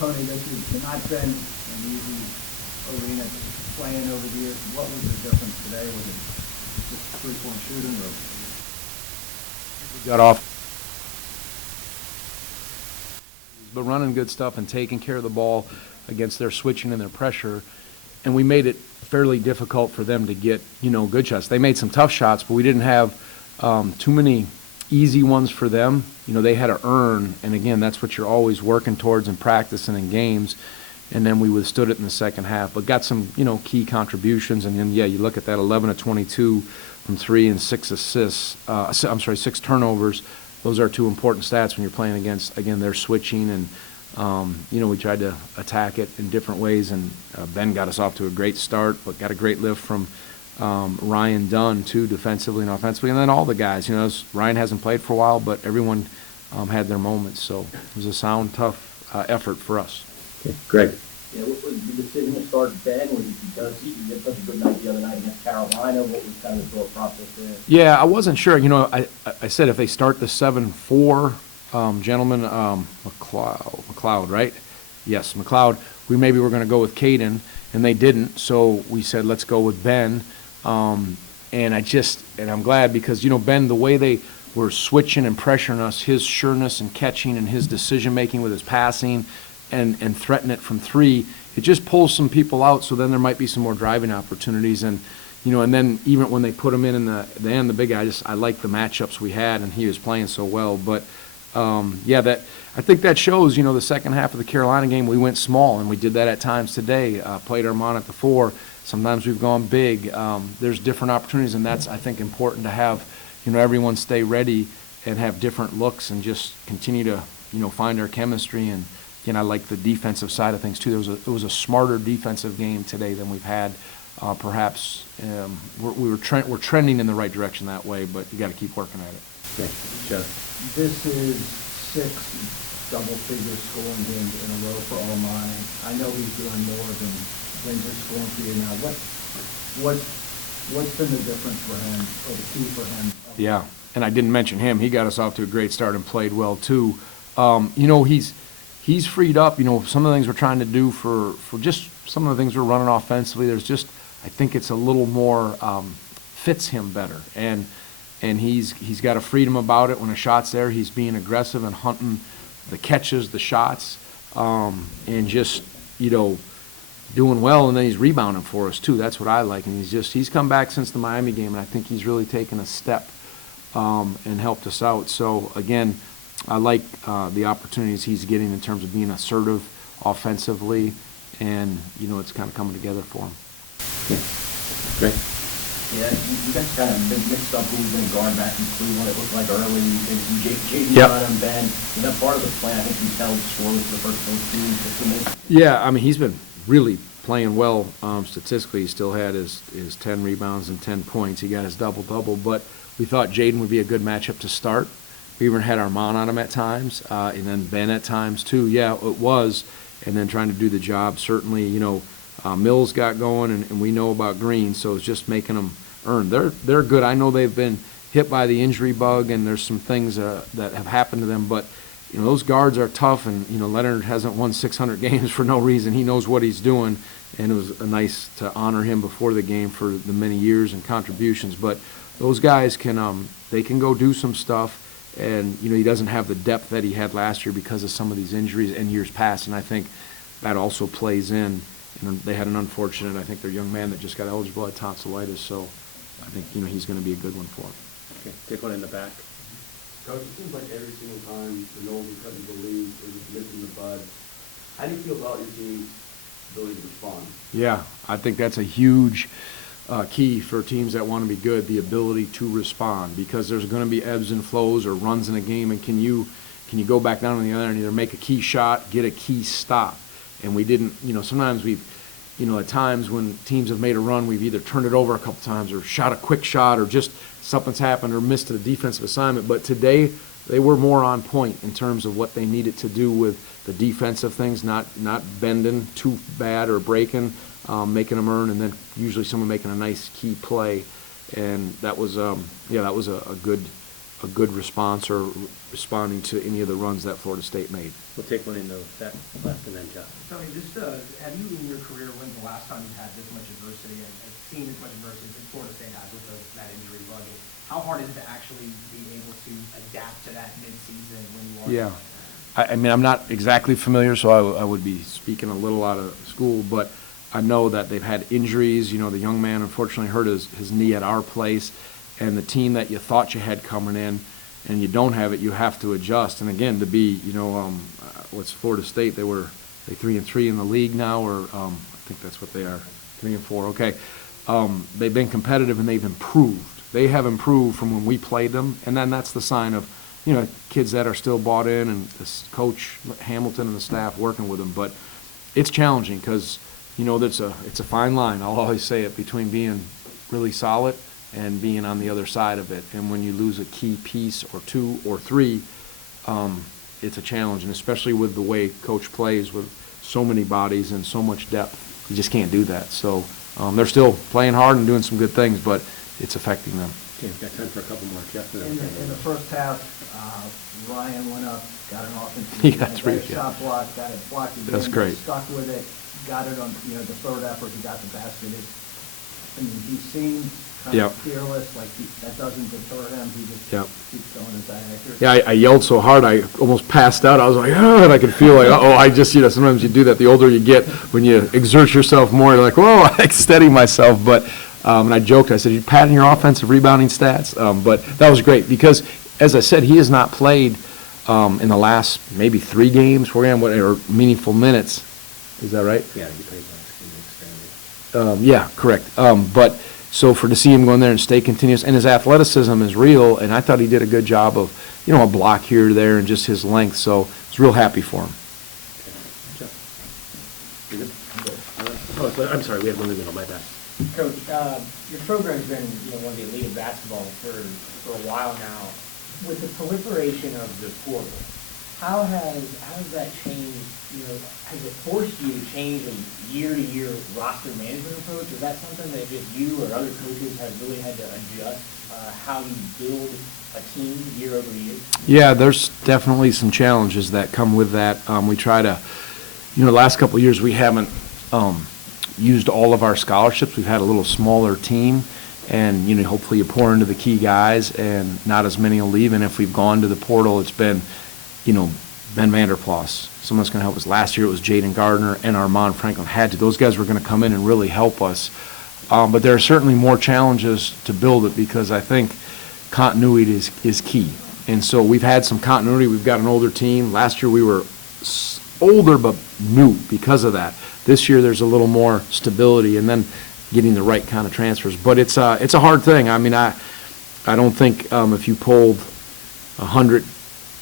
Tony, this has not been an easy arena to play in over the years. What was the difference today? Was it just three-point shooting, or we got off but running good stuff and taking care of the ball against their switching and their pressure, and we made it fairly difficult for them to get, good shots. They made some tough shots, but we didn't have too many easy ones for them. They had to earn, and again, that's what you're always working towards in practice and in games. And then we withstood it in the second half, but got some, key contributions. And then, you look at that 11 of 22 from three and 6 assists. 6 turnovers. Those are two important stats when you're playing against, again, they're switching. And, we tried to attack it in different ways. And Ben got us off to a great start, but got a great lift from Ryan Dunn, too, defensively and offensively. And then all the guys, Ryan hasn't played for a while, but everyone had their moments. So it was a sound, tough effort for us. Okay, Greg. Yeah, what was the decision to start Ben? Was it because he had such a good night the other night against Carolina? What was kind of the thought process there? Yeah, I wasn't sure. I said if they start the 7-4, gentlemen, McLeod, right? Yes, McLeod. We maybe were going to go with Caden, and they didn't. So we said let's go with Ben. And I'm glad because Ben, the way they were switching and pressuring us, his sureness and catching and his decision making with his passing. And threaten it from three, it just pulls some people out, so then there might be some more driving opportunities. And and then even when they put him in the end, the big guy, I like the matchups we had, and he was playing so well. But that I think that shows. The second half of the Carolina game, we went small, and we did that at times today. Played Armaan at the 4. Sometimes we've gone big. There's different opportunities, and that's I think important to have. Everyone stay ready and have different looks, and just continue to find our chemistry. And I like the defensive side of things too. It was a smarter defensive game today than we've had. Perhaps we're trending in the right direction that way, but you got to keep working at it. Okay, Jeff. This is 6 double-figure scoring games in a row for Armaan. I know he's doing more than just scoring for you now. What's been the difference for him, or the key for him? Yeah, and I didn't mention him. He got us off to a great start and played well too. He's freed up, some of the things we're trying to do for just some of the things we're running offensively. There's just, I think it's a little more, fits him better. And he's got a freedom about it. When a shot's there, he's being aggressive and hunting the catches, the shots, and just, doing well. And then he's rebounding for us too. That's what I like. And he's come back since the Miami game, and I think he's really taken a step and helped us out. So again, I like the opportunities he's getting in terms of being assertive offensively, and it's kind of coming together for him. Okay. Great. Yeah, you guys kind of mixed up who's going to guard back in Cleveland. It looked like early, JD got him, Ben. Is that part of the plan? I think he's held scoreless for the first 15 minutes. Yeah, I mean, he's been really playing well statistically. He still had his 10 rebounds and 10 points. He got his double-double, but we thought Jaden would be a good matchup to start. We even had Armaan on him at times, and then Ben at times too. Yeah, it was, and then trying to do the job. Certainly, Mills got going, and we know about Green, so it's just making them earn. They're good. I know they've been hit by the injury bug, and there's some things that have happened to them, but those guards are tough, and Leonard hasn't won 600 games for no reason. He knows what he's doing, and it was nice to honor him before the game for the many years and contributions. But those guys can they can go do some stuff. And, he doesn't have the depth that he had last year because of some of these injuries and years past. And I think that also plays in. And they had an unfortunate, I think, their young man that just got eligible at tonsillitis. So I think, he's going to be a good one for him. Okay, take one in the back. Coach, it seems like every single time the Knowles are cutting the lead, they're just missing the bud. How do you feel about your team's ability to respond? Yeah, I think that's a huge key for teams that want to be good, the ability to respond, because there's going to be ebbs and flows or runs in a game, and can you go back down on the other end and either make a key shot, get a key stop. And we didn't, sometimes we've, at times when teams have made a run, we've either turned it over a couple times or shot a quick shot or just something's happened or missed a defensive assignment. But today they were more on point in terms of what they needed to do with the defensive things, not bending too bad or breaking, making them earn, and then usually someone making a nice key play. And that was that was a good a good response or responding to any of the runs that Florida State made. We'll take one in the back left and then Jeff. Tony, just, have you in your career, when's the last time you've had this much adversity and seen as much adversity as Florida State has with that injury bug? How hard is it to actually be able to adapt to that mid-season when you are? Yeah. I mean, I'm not exactly familiar, so I would be speaking a little out of school, but I know that they've had injuries. You know, the young man unfortunately hurt his knee at our place, and the team that you thought you had coming in and you don't have it, you have to adjust. And again, to be, you know, what's Florida State? They 3-3 in the league now, or I think that's what they are, 3-4. Okay. They've been competitive and they've improved. They have improved from when we played them, and then that's the sign of, you know, kids that are still bought in, and this coach Hamilton and the staff working with them. But it's challenging because, you know, it's a fine line. I'll always say it, between being really solid and being on the other side of it. And when you lose a key piece or two or three, it's a challenge, and especially with the way coach plays with so many bodies and so much depth, you just can't do that. So they're still playing hard and doing some good things, but it's affecting them. Okay, we've got time for a couple more. Jeff, and In then the first half, Ryan went up, got an offensive. Yeah, rebound, that's got a right, yeah. shot block, got it blocked again. That's great. Stuck with it, got it on, you know, the third effort, he got the basket. I mean, he seemed kind Yep. of fearless, like that doesn't deter him, he just Yep. keeps going. Is that accurate? Yeah, I yelled so hard I almost passed out. I was like, oh, and I could feel like, oh, I just, you know, sometimes you do that. The older you get, when you exert yourself more, you're like, whoa, I steady myself. But, and I joked, I said, you patting your offensive rebounding stats? But that was great because, as I said, he has not played in the last maybe 3 games, 4 games, or meaningful minutes. Is that right? yeah, you played last game, expanded. Yeah, correct. But so to see him go in there and stay continuous, and his athleticism is real, and I thought he did a good job of, you know, a block here or there and just his length. So I was real happy for him. Okay. Jeff? You good? Oh, I'm sorry, we have one in the middle, my bad. Coach, your program's been, you know, one of the elite in basketball for a while now. With the proliferation of the portal, how has that changed, you know, has it forced you to change a year-to-year roster management approach? Is that something that just you or other coaches have really had to adjust, how you build a team year over year? Yeah, there's definitely some challenges that come with that. We try to, you know, the last couple of years we haven't used all of our scholarships. We've had a little smaller team, and, you know, hopefully you pour into the key guys and not as many will leave. And if we've gone to the portal, it's been, you know, Ben Vanderplas, someone's going to help us. Last year it was Jaden Gardner and Armaan Franklin had to. Those guys were going to come in and really help us. But there are certainly more challenges to build it because I think continuity is key. And so we've had some continuity. We've got an older team. Last year we were older but new because of that. This year there's a little more stability and then getting the right kind of transfers. But it's a hard thing. I mean, I don't think if you polled 100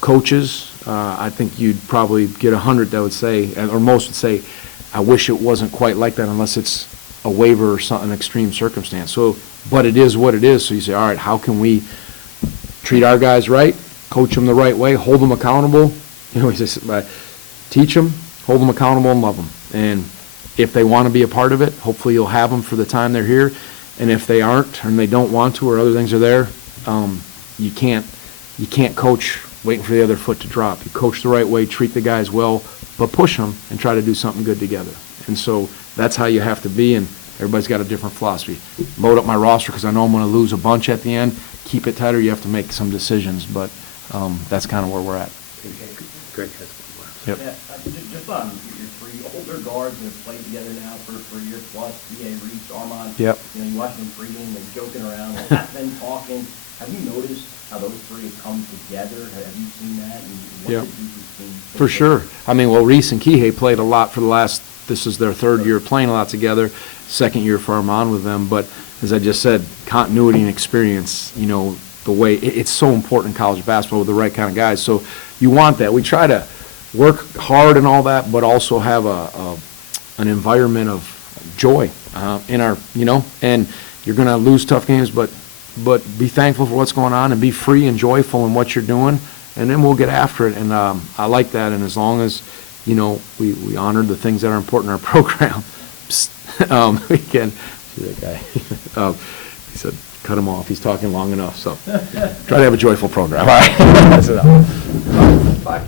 coaches, I think you'd probably get 100 that would say, or most would say, I wish it wasn't quite like that unless it's a waiver or an extreme circumstance. So, but it is what it is. So you say, all right, how can we treat our guys right, coach them the right way, hold them accountable? You know, teach them, hold them accountable, and love them. And if they want to be a part of it, hopefully you'll have them for the time they're here. And if they aren't, and they don't want to, or other things are there, you can't coach waiting for the other foot to drop. You coach the right way, treat the guys well, but push them and try to do something good together. And so that's how you have to be, and everybody's got a different philosophy. Load up my roster because I know I'm going to lose a bunch at the end. Keep it tighter. You have to make some decisions, but that's kind of where we're at. Greg has one more. Yep. Yeah, just on your 3 older guards that have played together now for a year plus, B.A. Reese, Armaan. Yep. You know, you watch them pregame, they're joking around, them talking. Have you noticed how those 3 have come together? Have you seen that? And what Yep. did you see? For sure. I mean, well, Reese and Kihei played a lot for the last, this is their 3rd year playing a lot together, 2nd year for Armaan with them. But as I just said, continuity and experience, you know, the way, it's so important in college basketball with the right kind of guys. So you want that. We try to work hard and all that, but also have an environment of joy in our, you know, and you're going to lose tough games, but be thankful for what's going on and be free and joyful in what you're doing, and then we'll get after it. And I like that. And as long as, you know, we honor the things that are important in our program, we can see that guy. He said, Cut him off, he's talking long enough, so try to have a joyful program. All right. That's enough. Bye.